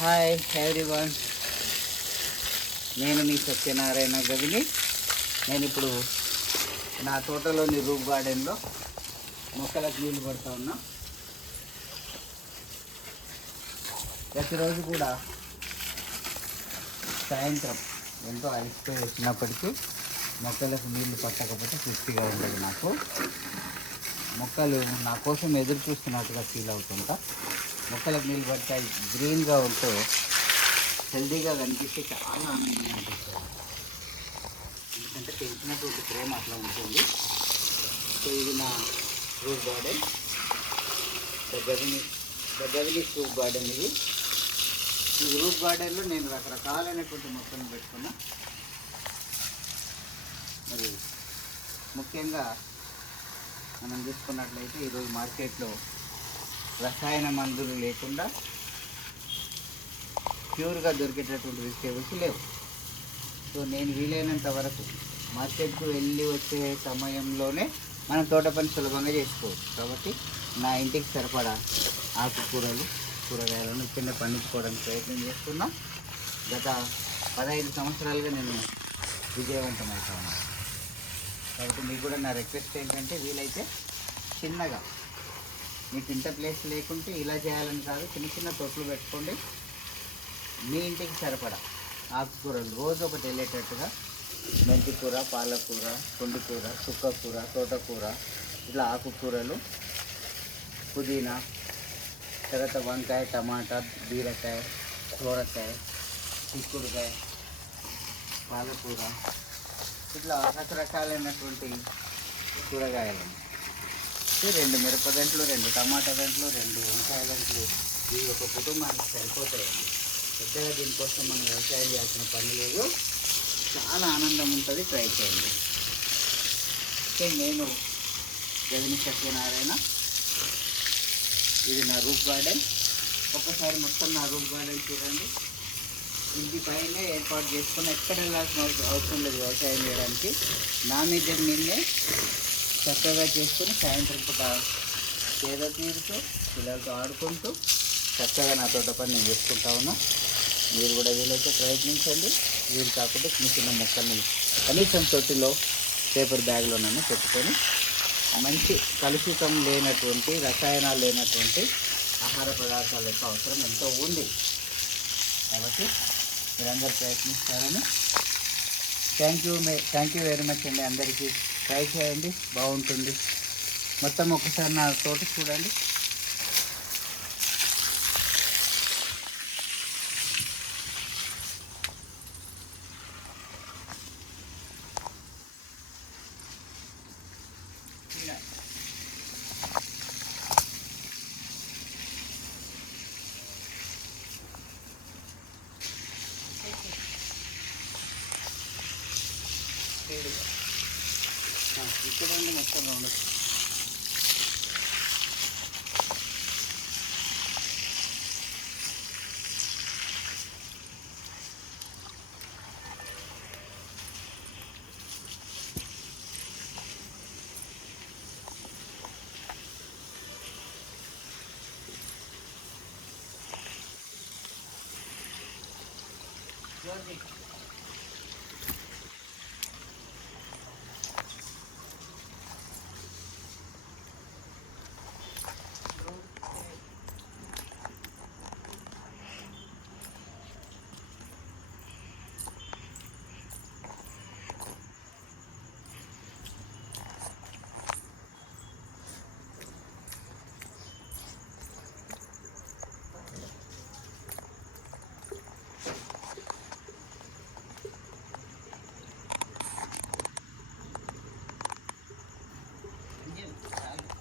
Hi everyone, నేను మీ సత్యనారాయణ గదిని. నేను ఇప్పుడు నా తోటలోని రూఫ్ గార్డెన్లో మొక్కలకు నీళ్ళు పడుతూ ఉన్నా. ప్రతిరోజు కూడా సాయంత్రం ఎంతో అలసిపోయి వచ్చినప్పటికీ మొక్కలకు నీళ్లు పట్టకపోతే తృప్తిగా ఉండదు. మొక్కలు నా కోసం ఎదురు చూస్తున్నట్టుగా ఫీల్ అవుతుంటా. మొక్కలకు నీళ్ళు పడతాయి, గ్రీన్గా ఉంటూ హెల్తీగా కనిపిస్తే చాలా ఆనందంగా అనిపిస్తుంది. ఎందుకంటే పెంచినటువంటి ప్రేమ అట్లా ఉంటుంది. సో ఇది నా roof garden, the Gavini's roof garden. ఈ రూఫ్ గార్డెన్లో నేను రకరకాలైనటువంటి మొక్కలను పెట్టుకున్నా. మరి ముఖ్యంగా మనం చూసుకున్నట్లయితే ఈరోజు మార్కెట్లో రసాయన మందులు లేకుండా ప్యూర్గా దొరికేటటువంటి వెజిటేబుల్స్ లేవు. సో నేను వీలైనంత వరకు మార్కెట్కు వెళ్ళి వచ్చే సమయంలోనే మనం తోట పని సులభంగా చేసుకోవచ్చు. కాబట్టి నా ఇంటికి సరిపడా ఆకుకూరలు, కూరగాయలను చిన్న పండించుకోవడానికి ప్రయత్నం చేస్తున్నా. గత 15 సంవత్సరాలుగా నేను విజయవంతమవుతాను. కాబట్టి మీకు కూడా నా రిక్వెస్ట్ ఏంటంటే వీలైతే చిన్నగా, మీకు ఇంత ప్లేస్ లేకుంటే ఇలా చేయాలని కాదు, చిన్న చిన్న తొట్లు పెట్టుకోండి. మీ ఇంటికి సరిపడా ఆకుకూరలు రోజు ఒకటి వెళ్ళేటట్టుగా మెంతికూర, పాలకూర, కొండికూర, చుక్కకూర, తోటకూర, ఇట్లా ఆకుకూరలు, పుదీనా, తర్వాత వంకాయ, టమాటా, బీరకాయ, సోరకాయ, చిక్కుడుకాయ, పాలకూర, ఇట్లా రకరకాలైనటువంటి కూరగాయలు. 2 మిరప గంటలు, 2 టమాటా గంటలు, 2 వంకాయ గంటలు ఇవి ఒక కుటుంబానికి సరిపోతాయండి. పెద్దగా దీనికోసం మనం వ్యవసాయం చేయాల్సిన పని లేదు. చాలా ఆనందం ఉంటుంది. ట్రై చేయండి. ఓకే, నేను గవిని సత్యనారాయణ. ఇది నా రూఫ్ గార్డెన్. ఒక్కసారి మొత్తం నా రూఫ్ గార్డెన్ చూడండి. ఇంటి పైనే ఏర్పాటు చేసుకుని ఎక్కడ వెళ్ళాల్సిన అవసరం లేదు వ్యవసాయం చేయడానికి. నా మీద నిన్నే చక్కగా చేసుకుని సాయంత్రం పూట చేద తీరుతూ పిల్లలతో ఆడుకుంటూ చక్కగా నా తోట పని నేను చేసుకుంటా ఉన్నా. మీరు కూడా వీలైతే ప్రయత్నించండి. వీలు కాకుండా చిన్న చిన్న మొక్కల్ని కనీసం తొట్టిలో పేపర్ బ్యాగ్లోనైనా పెట్టుకొని మంచి కలుషితం లేనటువంటి, రసాయనాలు లేనటువంటి ఆహార పదార్థాల యొక్క అవసరం ఎంతో ఉంది. కాబట్టి మీరందరూ ప్రయత్నిస్తారని థ్యాంక్ యూ వెరీ మచ్ అండి. అందరికీ ట్రై చేయండి, బాగుంటుంది. మొత్తం ఒకసారి నా తోట చూడండి. ఇక్కడ మొత్తం ఉండదు. Georgie.